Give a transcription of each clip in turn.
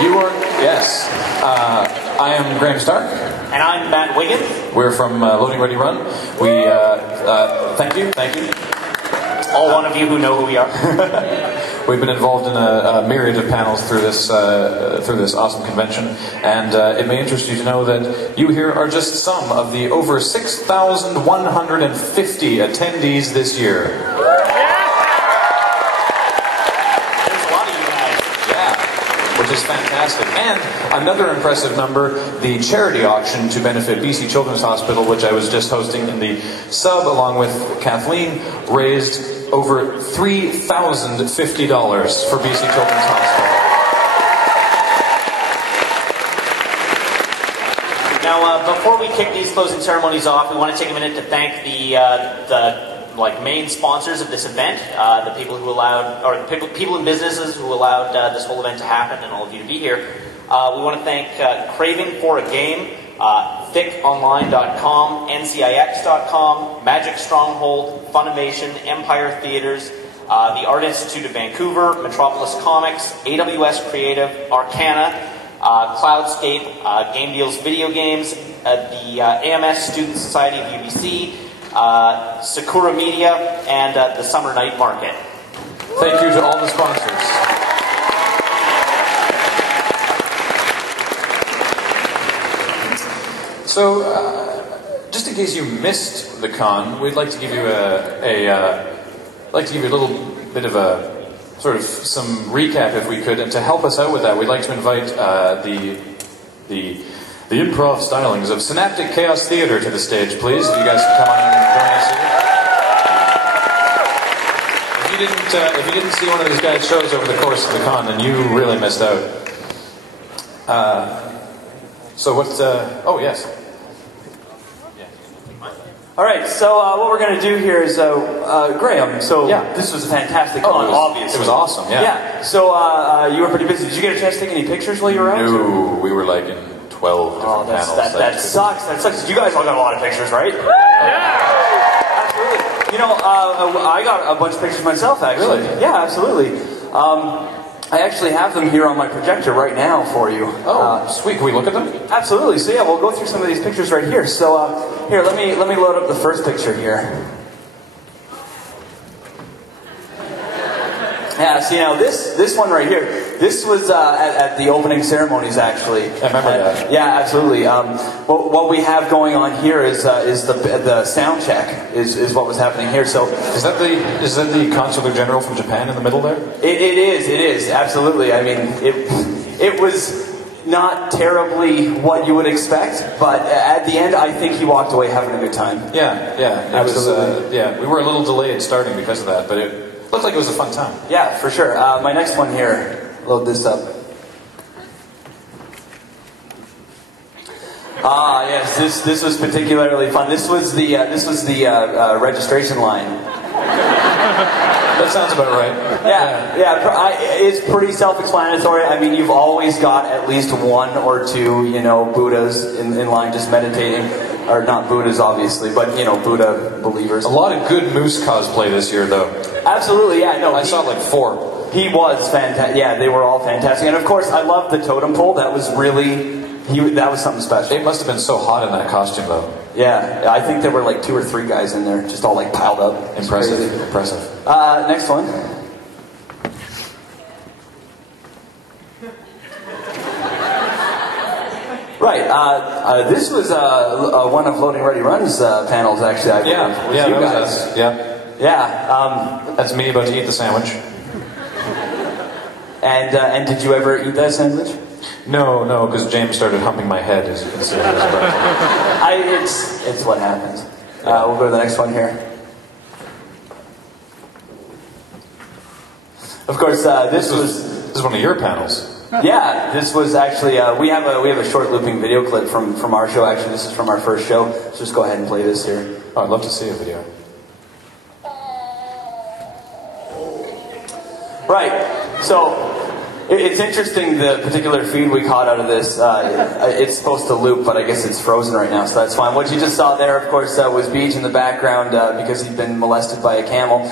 You are, yes. I am Graham Stark. And I'm Matt Wiggins. We're from LoadingReadyRun. We, thank you. All one of you who know who we are. We've been involved in a myriad of panels through this awesome convention, and it may interest you to know that you here are just some of the over 6,150 attendees this year. Which is fantastic. And another impressive number, the charity auction to benefit BC Children's Hospital, which I was just hosting in the sub along with Kathleen, raised over $3,050 for BC Children's Hospital. Now, before we kick these closing ceremonies off, we want to take a minute to thank the main sponsors of this event, the people who allowed, or the people and businesses who allowed this whole event to happen, and all of you to be here. We want to thank Craving for a Game, ThickOnline.com, NCIX.com, Magic Stronghold, Funimation, Empire Theaters, the Art Institute of Vancouver, Metropolis Comics, AWS Creative, Arcana, Cloudscape, Game Deals Video Games, the AMS Student Society of UBC, Sakura Media, and the Summer Night Market. Thank you to all the sponsors. So, just in case you missed the con, we'd like to give you a little bit of a sort of some recap, if we could, and to help us out with that, we'd like to invite the improv stylings of Synaptic Chaos Theater to the stage, please. If you guys can come on in and join us here. If you didn't see one of these guys' shows over the course of the con, then you really missed out. So what's oh yes. All right, so what we're going to do here is, Graham, so yeah. This was a fantastic con, obviously. It was awesome, yeah. Yeah, so you were pretty busy. Did you get a chance to take any pictures while you were out? No, we were like in 12 different panels. That sucks. That sucks. You guys all got a lot of pictures, right? Yeah! Absolutely. You know, I got a bunch of pictures myself, actually. Really? Yeah, absolutely. I actually have them here on my projector right now for you. Oh, sweet. Can we look at them? Absolutely. So yeah, we'll go through some of these pictures right here. So here, let me load up the first picture here. Yeah, see now this one right here, this was at the opening ceremonies actually. I remember that. Yeah, absolutely. What we have going on here is the sound check is what was happening here. So is that the Consular General from Japan in the middle there? It is absolutely. I mean it was not terribly what you would expect, but at the end I think he walked away having a good time. Yeah. Absolutely. We were a little delayed starting because of that, but it looked like it was a fun time. Yeah, for sure. My next one here, load this up. Yes, this was particularly fun. This was the registration line. That sounds about right. Yeah. It's pretty self-explanatory. I mean, you've always got at least one or two, Buddhas in line just meditating. Or not Buddhas, obviously, but, Buddha believers. A lot of good Moose cosplay this year, though. Absolutely, yeah. No, I saw like 4. He was fantastic. Yeah, they were all fantastic. And, of course, I loved the totem pole. That was really... that was something special. It must have been so hot in that costume, though. Yeah, I think there were like 2 or 3 guys in there, just all like piled up. Impressive. Next one. Right, this was one of Loading Ready Run's panels, actually. I believe. Yeah, you that guys. was us. Yeah. Yeah. That's me about to eat the sandwich. And did you ever eat that sandwich? No, because James started humping my head as you can see. It's what happens. We'll go to the next one here. Of course, this is one of your panels. Yeah, this was actually we have a short looping video clip from our show. Actually, this is from our first show. So just go ahead and play this here. Oh, I'd love to see a video. Right. So it's interesting the particular feed we caught out of this. It's supposed to loop, but I guess it's frozen right now, so that's fine. What you just saw there, of course, was Beach in the background because he'd been molested by a camel.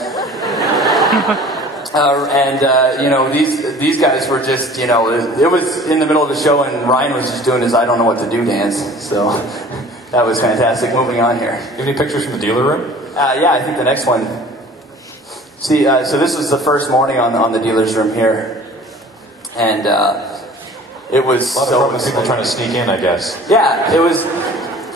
You know, these guys were just, you know, it was in the middle of the show and Ryan was just doing his I don't know what to do dance. So that was fantastic. Moving on here. Do you have any pictures from the dealer room? Yeah, I think the next one. See, so this was the first morning on the dealer's room here. And it was a lot of people trying to sneak in, I guess. Yeah, it was.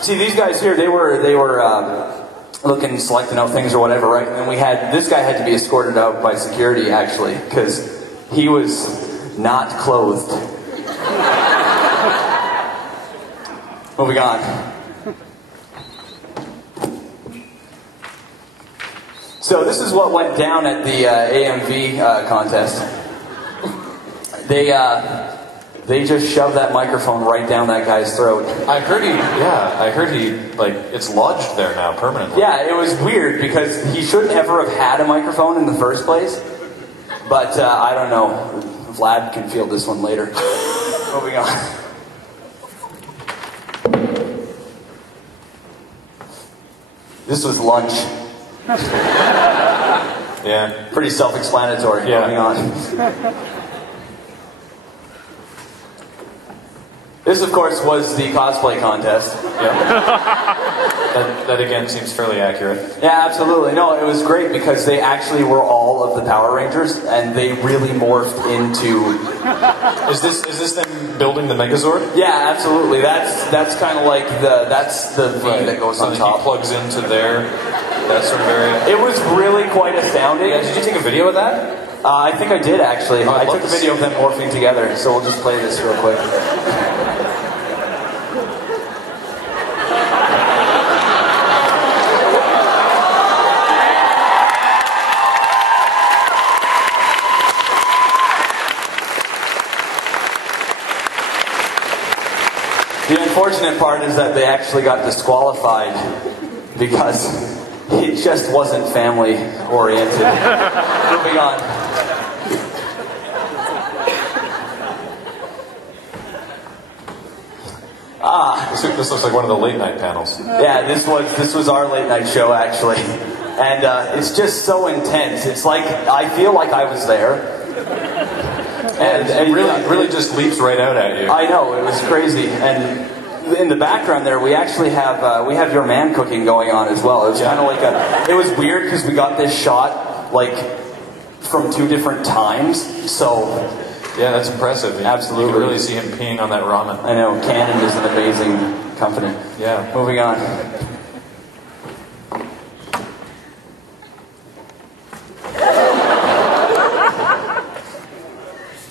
See, these guys here, they were looking, selecting out things or whatever, right? And then this guy had to be escorted out by security, actually, because he was not clothed. Moving on. So this is what went down at the AMV contest. They just shoved that microphone right down that guy's throat. I heard he, like, it's lodged there now permanently. Yeah, it was weird because he shouldn't ever have had a microphone in the first place. But I don't know. Vlad can field this one later. Moving on. This was lunch. Yeah. Pretty self-explanatory. Yeah. Moving on. This, of course, was the cosplay contest. Yeah. that again seems fairly accurate. Yeah, absolutely. No, it was great because they actually were all of the Power Rangers, and they really morphed into. Is this them building the Megazord? Yeah, absolutely. That's kind of like the V that goes on top. He plugs into that sort of area. It was really quite astounding. Yeah, did you take a video of that? I think I did actually. I took a video of them morphing together, so we'll just play this real quick. The unfortunate part is that they actually got disqualified because it just wasn't family oriented. Moving on. This looks like one of the late night panels. Yeah, this was our late night show actually, and it's just so intense. It's like I feel like I was there. And it really just leaps right out at you. I know, it was crazy. And in the background there, we actually have your man cooking going on as well. It was kind of like it was weird because we got this shot like from 2 different times. So yeah, that's impressive. Absolutely, you can really see him peeing on that ramen. I know, Canon is an amazing company. Yeah. Moving on.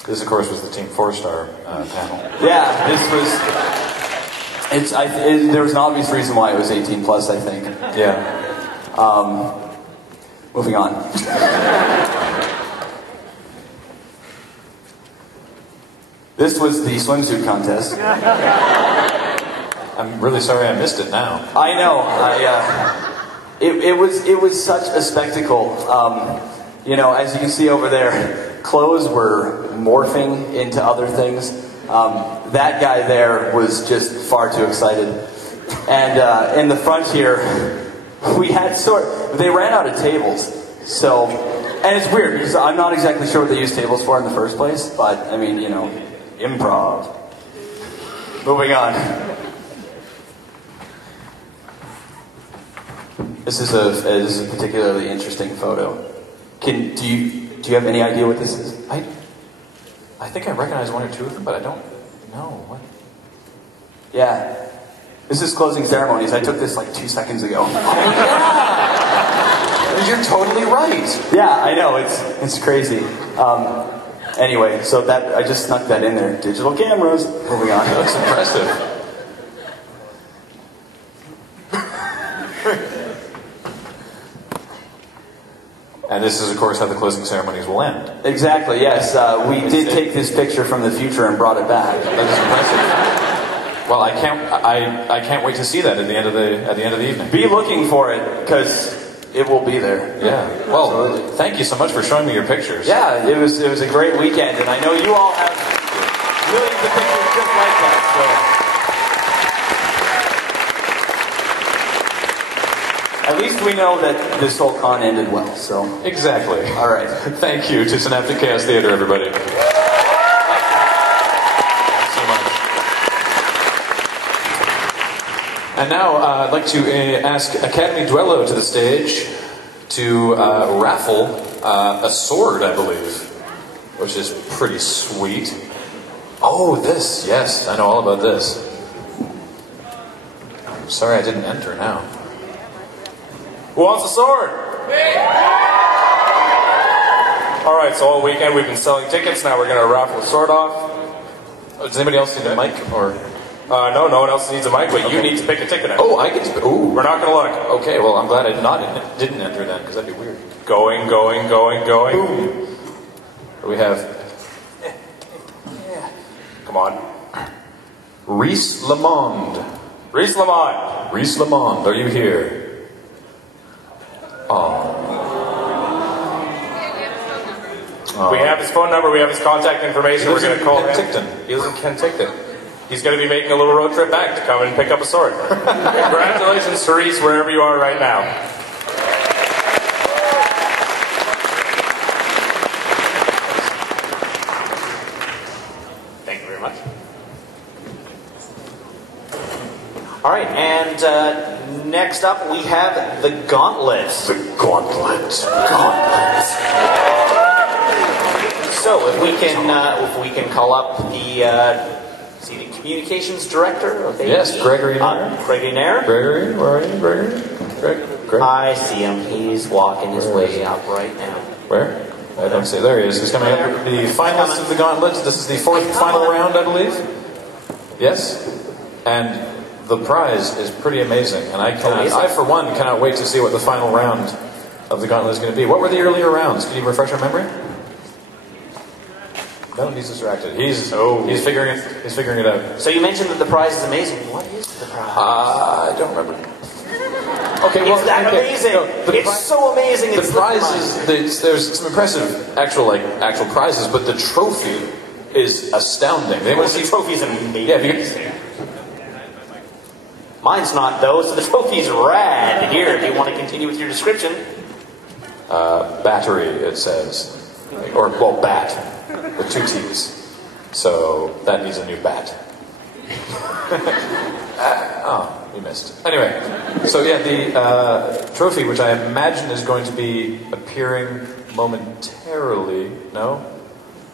This, of course, was the Team 4-star panel. Yeah, this was. There was an obvious reason why it was 18 plus, I think. Yeah. Moving on. This was the swimsuit contest. I'm really sorry I missed it now. I know. It was such a spectacle. You know, as you can see over there, clothes were morphing into other things. That guy there was just far too excited. And in the front here, we had they ran out of tables. So, and it's weird because I'm not exactly sure what they used tables for in the first place, but I mean, you know, improv. Moving on. This is a particularly interesting photo. Do you have any idea what this is? I think I recognize 1 or 2 of them, but I don't know. What? Yeah. This is Closing Ceremonies. I took this like 2 seconds ago. Oh, yeah! You're totally right. Yeah, I know. It's crazy. Anyway, so I just snuck that in there. Digital cameras. Moving on. That looks impressive. And this is, of course, how the closing ceremonies will end. Exactly, yes. We did take this picture from the future and brought it back. That is impressive. Well, I can't wait to see that at the end of the evening. Be looking for it, because it will be there. Yeah. Well, absolutely. Thank you so much for showing me your pictures. Yeah, it was a great weekend, and I know you all have millions of pictures just like that. So. At least we know that this whole con ended well, so. Exactly. All right. Thank you to Synaptic Chaos Theater, everybody. Thank you so much. And now I'd like to ask Academy Dwello to the stage to raffle a sword, I believe, which is pretty sweet. Oh, this, yes, I know all about this. I'm sorry I didn't enter now. Who wants a sword? All right, so all weekend we've been selling tickets. Now we're going to raffle a sword off. Does anybody else need a mic? Or no one else needs a mic, but you need to pick a ticket out. oh, I get to. Ooh, We're not going to look. okay. Well, I'm glad I didn't enter then, because that'd be weird. Going. Boom. We have Come on. Reese Lamond. Reese Lamont. Reese Lamond, are you here? We have his phone number. We have his contact information. We're going to call him. Penticton. He lives in Kenticton. He's going to be making a little road trip back to come and pick up a sword. Congratulations to Reese, wherever you are right now. Thank you very much. All right, and next up we have the Gauntlet. The Gauntlet. So if we can call up the communications director of AE. Yes, Gregory Nair. Gregory Nair. Gregory, where are you, Gregory? Greg? I see him. He's walking his way up right now. Where? I don't see. There he is. He's coming up. The finalists of the Gauntlet. This is the fourth final round, I believe. Yes? And the prize is pretty amazing. And I, for one, cannot wait to see what the final round of the Gauntlet is going to be. What were the earlier rounds? Can you refresh our memory? No, he's distracted. He's figuring it out. So you mentioned that the prize is amazing. What is the prize? I don't remember. Okay, well, it's that amazing. No, it's so amazing. The prizes, there's some impressive actual prizes, but the trophy is astounding. They want to see trophies amazing. Yeah, if you Mine's not though, so the trophy's rad. Here, do you want to continue with your description? Battery, it says, or well, bat with 2 T's. So that needs a new bat. We missed. Anyway, so yeah, the trophy, which I imagine is going to be appearing momentarily. No?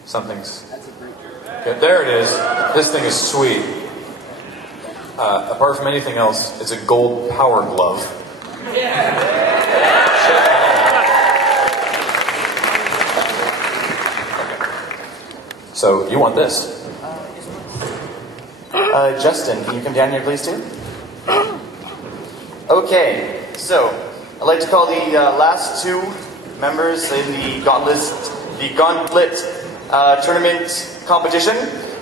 Something's... Yeah, there it is. This thing is sweet. Apart from anything else, it's a gold power glove. So, you want this? Justin, can you come down here, please, too? Okay, so I'd like to call the last 2 members in the Gauntlet tournament competition.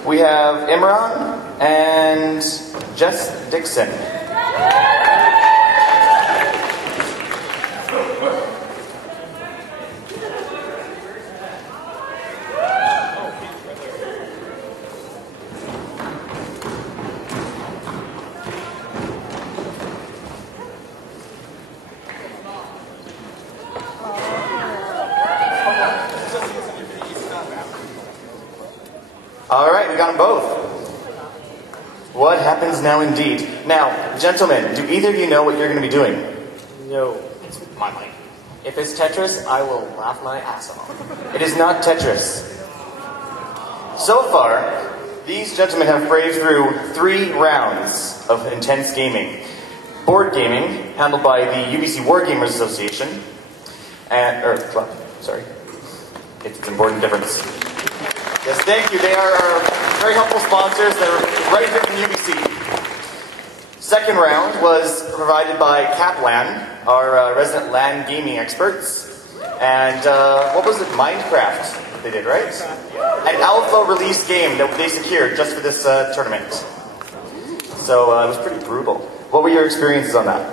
We have Imran and Jess Dixon. All right, we got them both. What happens now indeed. Now, gentlemen, do either of you know what you're going to be doing? No, it's my mic. If it's Tetris, I will laugh my ass off. It is not Tetris. So far, these gentlemen have braved through 3 rounds of intense gaming. Board gaming, handled by the UBC Wargamers Association, club, sorry. It's an important difference. Yes, thank you. They are our very helpful sponsors. They're right here from UBC. Second round was provided by Kaplan, our resident LAN gaming experts. And what was it? Minecraft they did, right? An alpha release game that they secured just for this tournament. So it was pretty brutal. What were your experiences on that?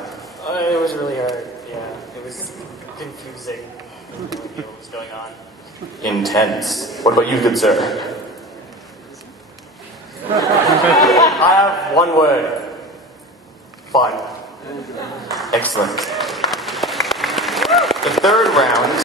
It was really hard, yeah. It was confusing. I didn't know what was going on. Intense. What about you, good sir? I have one word. Fun. Excellent. third round